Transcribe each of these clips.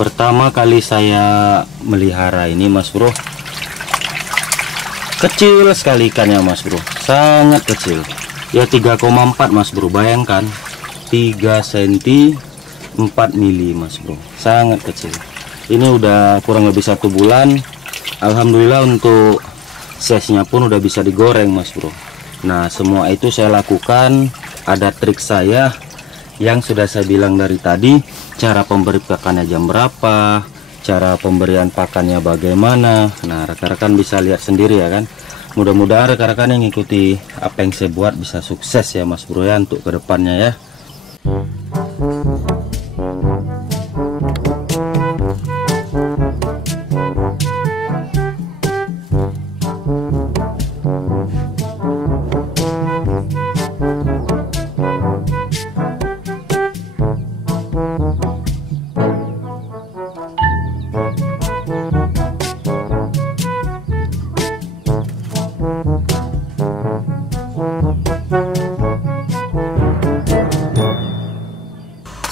Pertama kali saya melihara ini Mas Bro, kecil sekali ikannya Mas Bro, sangat kecil ya, 3,4 Mas Bro. Bayangkan 3 cm 4 mili Mas Bro, sangat kecil. Ini udah kurang lebih 1 bulan. Alhamdulillah untuk size-nya pun udah bisa digoreng Mas Bro. Nah semua itu saya lakukan, ada trik saya yang sudah saya bilang dari tadi. Cara pemberi pakannya jam berapa, cara pemberian pakannya bagaimana. Nah rekan-rekan bisa lihat sendiri ya kan. Mudah-mudahan rekan-rekan yang ngikuti apa yang saya buat bisa sukses ya Mas Bro ya untuk kedepannya ya.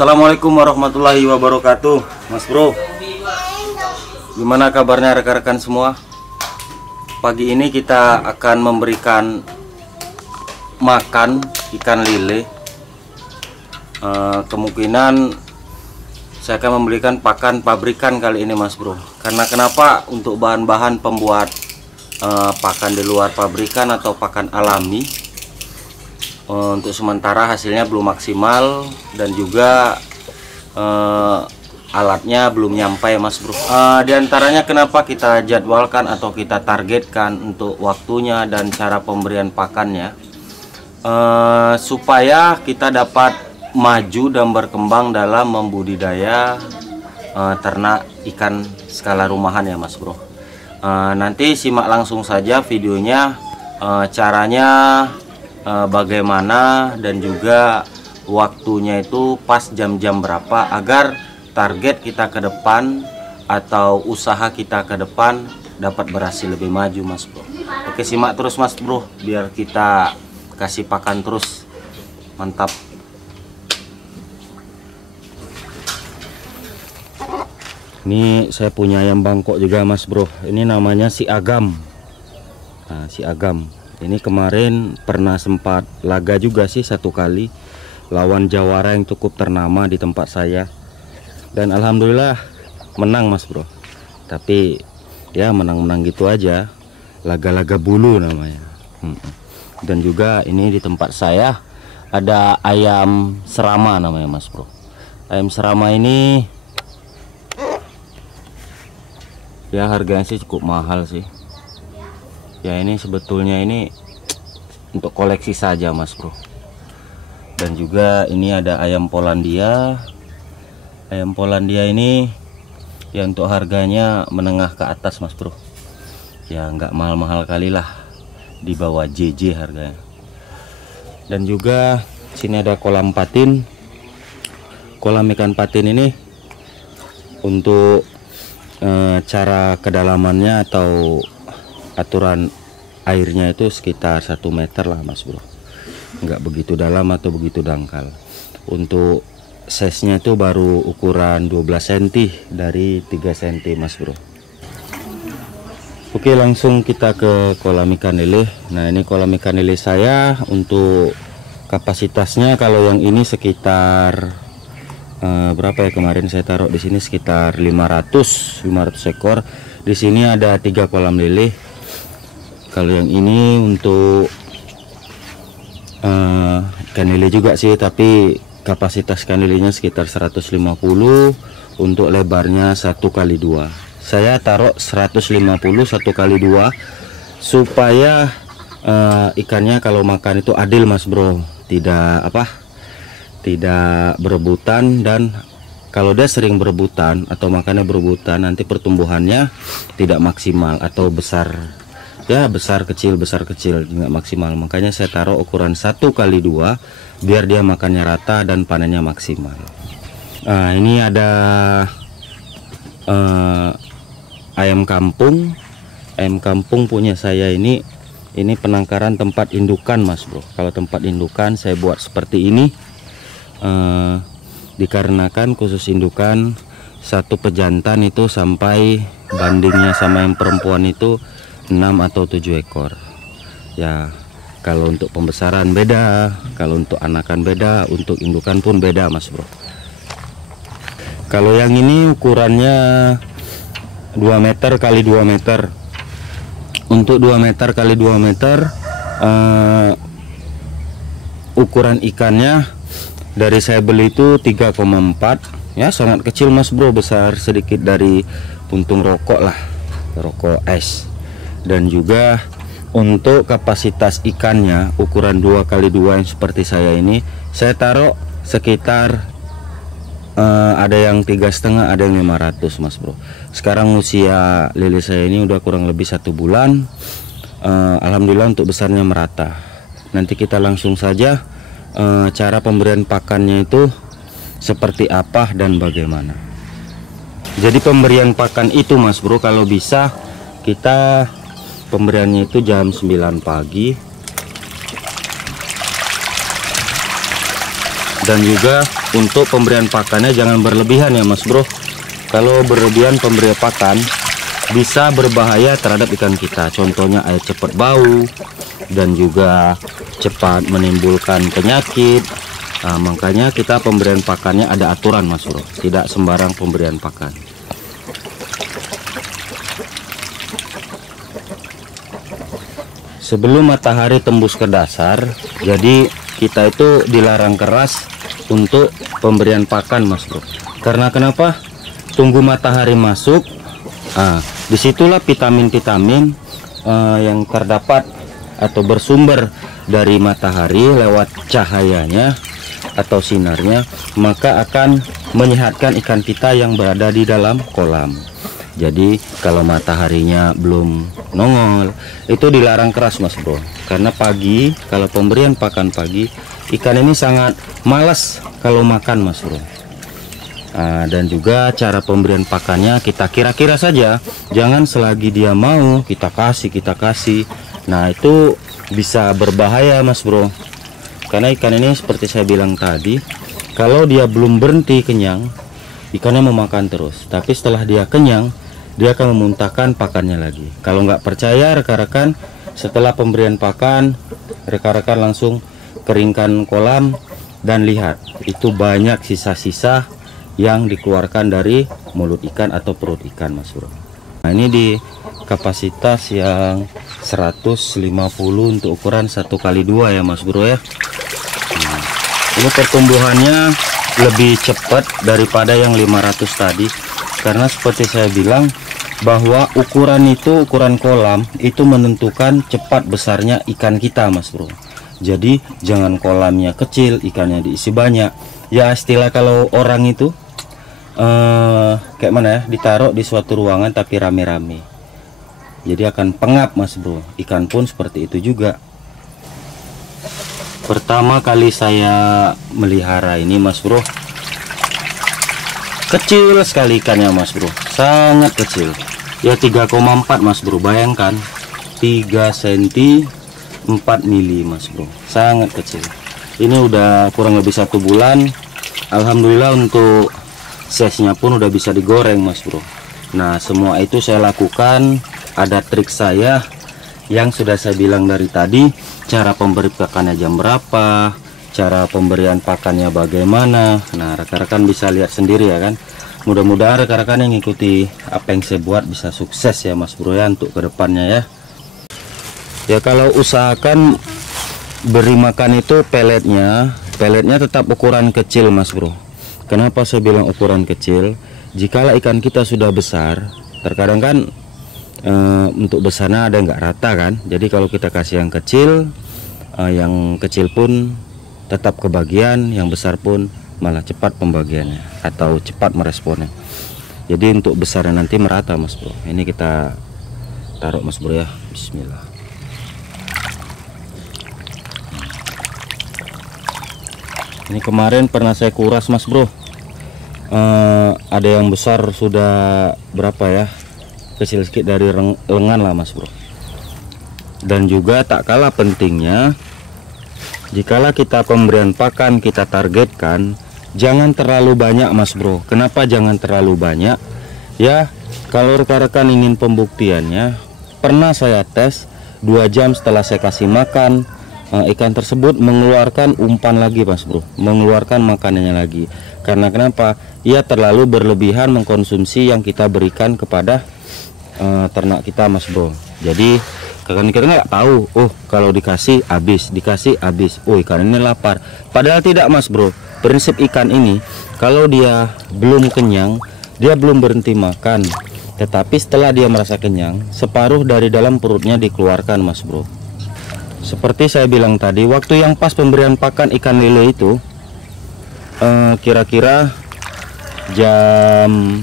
Assalamualaikum warahmatullahi wabarakatuh. Mas Bro, gimana kabarnya rekan-rekan semua? Pagi ini kita akan memberikan makan ikan lele. Kemungkinan saya akan memberikan pakan pabrikan kali ini Mas Bro. Karena kenapa? Untuk bahan-bahan pembuat pakan di luar pabrikan atau pakan alami, untuk sementara hasilnya belum maksimal dan juga alatnya belum nyampe Mas Bro. Di antaranya kenapa kita jadwalkan atau kita targetkan untuk waktunya dan cara pemberian pakannya, supaya kita dapat maju dan berkembang dalam membudidaya ternak ikan skala rumahan ya Mas Bro. Nanti simak langsung saja videonya, caranya bagaimana dan juga waktunya itu pas jam-jam berapa, agar target kita ke depan atau usaha kita ke depan dapat berhasil lebih maju Mas Bro. Oke, simak terus Mas Bro biar kita kasih pakan terus. Mantap. Ini saya punya ayam bangkok juga Mas Bro. Ini namanya si Agam. Nah, si Agam ini kemarin pernah sempat laga juga sih 1 kali lawan jawara yang cukup ternama di tempat saya, dan alhamdulillah menang Mas Bro. Tapi ya menang-menang gitu aja, laga-laga bulu namanya. Dan juga ini di tempat saya ada ayam serama namanya Mas Bro. Ayam serama ini ya harganya sih cukup mahal sih. Ya ini sebetulnya ini untuk koleksi saja Mas Bro. Dan juga ini ada ayam Polandia. Ayam Polandia ini ya untuk harganya menengah ke atas Mas Bro. Ya nggak mahal-mahal kali lah, di bawah JJ harganya. Dan juga sini ada kolam patin. Kolam ikan patin ini untuk cara kedalamannya atau aturan airnya itu sekitar 1 meter lah Mas Bro, nggak begitu dalam atau begitu dangkal. Untuk size nya itu baru ukuran 12 cm dari 3 cm Mas Bro. Oke, langsung kita ke kolam ikan lele. Nah ini kolam ikan lele saya. Untuk kapasitasnya kalau yang ini sekitar berapa ya, kemarin saya taruh di sini sekitar 500 ekor. Di sini ada 3 kolam lele. Kalau yang ini untuk ikan lele juga sih, tapi kapasitas ikan lelenya sekitar 150. Untuk lebarnya 1x2. Saya taruh 150 1x2 supaya ikannya kalau makan itu adil Mas Bro, tidak berebutan. Dan kalau dia sering berebutan atau makannya berebutan, nanti pertumbuhannya tidak maksimal atau besar kecil nggak maksimal. Makanya saya taruh ukuran 1x2 biar dia makannya rata dan panennya maksimal. Nah ini ada ayam kampung. Ayam kampung punya saya ini penangkaran tempat indukan Mas Bro. Kalau tempat indukan saya buat seperti ini dikarenakan khusus indukan satu pejantan itu sampai bandingnya sama yang perempuan itu 6 atau 7 ekor ya. Kalau untuk pembesaran beda, kalau untuk anakan beda, untuk indukan pun beda Mas Bro. Kalau yang ini ukurannya 2 meter kali 2 meter. Untuk 2 meter kali 2 meter ukuran ikannya dari saya beli itu 3,4 ya, sangat kecil Mas Bro, besar sedikit dari puntung rokok lah, rokok es. Dan juga untuk kapasitas ikannya ukuran 2 kali 2 yang seperti saya ini, saya taruh sekitar ada yang 3,5, ada yang 500 Mas Bro. Sekarang usia lele saya ini udah kurang lebih 1 bulan. Alhamdulillah untuk besarnya merata. Nanti kita langsung saja cara pemberian pakannya itu seperti apa dan bagaimana. Jadi pemberian pakan itu Mas Bro, kalau bisa kita pemberiannya itu jam 9 pagi. Dan juga untuk pemberian pakannya jangan berlebihan ya Mas Bro. Kalau berlebihan pemberian pakan bisa berbahaya terhadap ikan kita. Contohnya air cepat bau dan juga cepat menimbulkan penyakit. Nah, makanya kita pemberian pakannya ada aturan Mas Bro, tidak sembarang pemberian pakan. Sebelum matahari tembus ke dasar, jadi kita itu dilarang keras untuk pemberian pakan Mas Bro. Karena kenapa? Tunggu matahari masuk, disitulah vitamin-vitamin yang terdapat atau bersumber dari matahari lewat cahayanya atau sinarnya, maka akan menyehatkan ikan kita yang berada di dalam kolam. Jadi kalau mataharinya belum nongol itu dilarang keras Mas Bro, karena pagi kalau pemberian pakan pagi ikan ini sangat malas kalau makan Mas Bro. Dan juga cara pemberian pakannya kita kira-kira saja, jangan selagi dia mau kita kasih. Nah itu bisa berbahaya Mas Bro, karena ikan ini seperti saya bilang tadi, kalau dia belum berhenti kenyang ikannya mau makan terus, tapi setelah dia kenyang dia akan memuntahkan pakannya lagi. Kalau nggak percaya rekan-rekan, setelah pemberian pakan rekan-rekan langsung keringkan kolam dan lihat itu banyak sisa-sisa yang dikeluarkan dari mulut ikan atau perut ikan Mas Bro. Nah ini di kapasitas yang 150 untuk ukuran 1 kali 2 ya Mas Bro ya. Nah, ini pertumbuhannya lebih cepat daripada yang 500 tadi, karena seperti saya bilang bahwa ukuran kolam itu menentukan cepat besarnya ikan kita Mas Bro. Jadi jangan kolamnya kecil ikannya diisi banyak ya, istilah kalau orang itu kayak mana ya, ditaruh di suatu ruangan tapi rame-rame, jadi akan pengap Mas Bro. Ikan pun seperti itu juga. Pertama kali saya melihara ini Mas Bro, kecil sekali ikannya Mas Bro, sangat kecil ya, 3,4 Mas Bro. Bayangkan 3 cm 4 mili Mas Bro, sangat kecil. Ini udah kurang lebih 1 bulan. Alhamdulillah untuk size-nya pun udah bisa digoreng Mas Bro. Nah semua itu saya lakukan, ada trik saya yang sudah saya bilang dari tadi, cara pemberian pakannya jam berapa, cara pemberian pakannya bagaimana. Nah rekan-rekan bisa lihat sendiri ya kan. Mudah-mudahan rekan-rekan yang ngikuti apa yang saya buat bisa sukses ya Mas Bro ya untuk kedepannya ya. Ya kalau usahakan beri makan itu peletnya tetap ukuran kecil Mas Bro. Kenapa saya bilang ukuran kecil? Jikalau ikan kita sudah besar, terkadang kan untuk besarnya ada nggak rata kan. Jadi kalau kita kasih yang kecil pun tetap kebagian, yang besar pun malah cepat pembagiannya atau cepat meresponnya. Jadi untuk besarnya nanti merata Mas Bro. Ini kita taruh Mas Bro ya. Bismillah. Ini kemarin pernah saya kuras Mas Bro. Ada yang besar sudah berapa ya, kecil sedikit dari lengan lah Mas Bro. Dan juga tak kalah pentingnya, jikalau kita pemberian pakan kita targetkan jangan terlalu banyak Mas Bro. Kenapa jangan terlalu banyak? Ya, kalau rekan-rekan ingin pembuktiannya, pernah saya tes 2 jam setelah saya kasih makan, ikan tersebut mengeluarkan umpan lagi Mas Bro, mengeluarkan makanannya lagi. Karena kenapa? Ia terlalu berlebihan mengkonsumsi yang kita berikan kepada ternak kita Mas Bro. Jadi ikan nggak tahu, oh kalau dikasih habis, oh ikan ini lapar. Padahal tidak Mas Bro. Prinsip ikan ini, kalau dia belum kenyang, dia belum berhenti makan, tetapi setelah dia merasa kenyang, separuh dari dalam perutnya dikeluarkan Mas Bro. Seperti saya bilang tadi, waktu yang pas pemberian pakan ikan lele itu kira-kira jam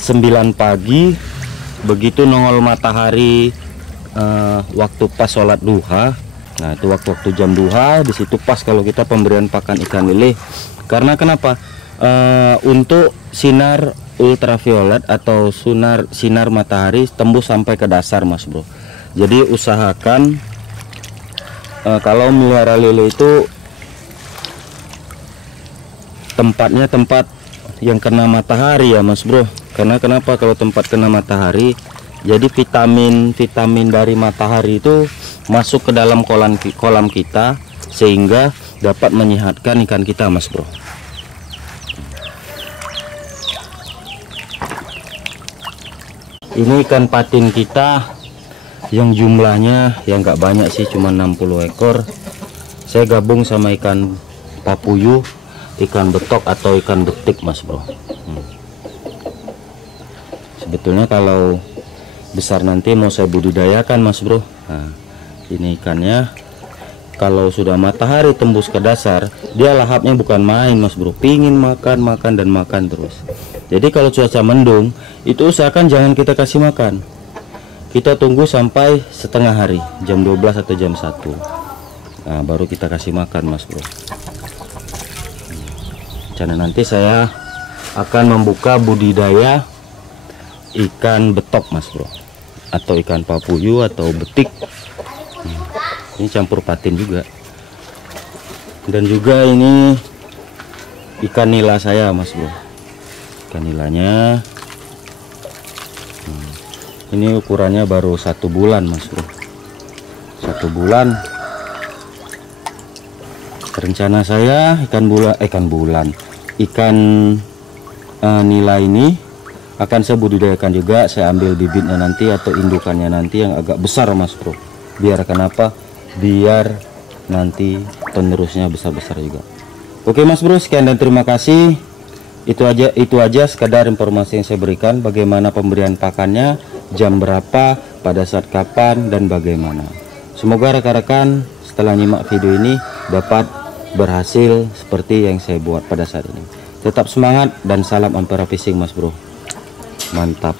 9 pagi, begitu nongol matahari, waktu pas sholat duha. Nah itu waktu jam duha, disitu pas kalau kita pemberian pakan ikan lele. Karena kenapa? Untuk sinar ultraviolet atau sinar matahari tembus sampai ke dasar Mas Bro. Jadi usahakan kalau melihara lele itu tempatnya tempat yang kena matahari ya Mas Bro. Karena kenapa? Kalau tempat kena matahari, jadi vitamin dari matahari itu masuk ke dalam kolam kita, sehingga dapat menyehatkan ikan kita Mas Bro. Ini ikan patin kita yang jumlahnya yang nggak banyak sih, cuma 60 ekor. Saya gabung sama ikan papuyuh, ikan betok atau ikan betik Mas Bro. Sebetulnya kalau besar nanti mau saya budidayakan Mas Bro. Nah, ini ikannya kalau sudah matahari tembus ke dasar, dia lahapnya bukan main Mas Bro, pingin makan dan makan terus. Jadi kalau cuaca mendung, itu usahakan jangan kita kasih makan, kita tunggu sampai setengah hari, jam 12 atau jam 1. Nah baru kita kasih makan Mas Bro. Karena nanti saya akan membuka budidaya ikan betok Mas Bro, atau ikan papuyuh atau betik. Ini campur patin juga. Dan juga ini ikan nila saya Mas Bro. Ikan nilanya ini ukurannya baru 1 bulan Mas Bro. 1 bulan. Rencana saya ikan nila ini akan saya budidayakan juga. Saya ambil bibitnya nanti atau indukannya nanti yang agak besar Mas Bro. Biar kenapa? Biar nanti penerusnya besar-besar juga. Oke Mas Bro, sekian dan terima kasih. Itu aja sekadar informasi yang saya berikan, bagaimana pemberian pakannya, jam berapa, pada saat kapan, dan bagaimana. Semoga rekan-rekan setelah nyimak video ini dapat berhasil seperti yang saya buat pada saat ini. Tetap semangat dan salam Ampera Fishing Mas Bro. Mantap.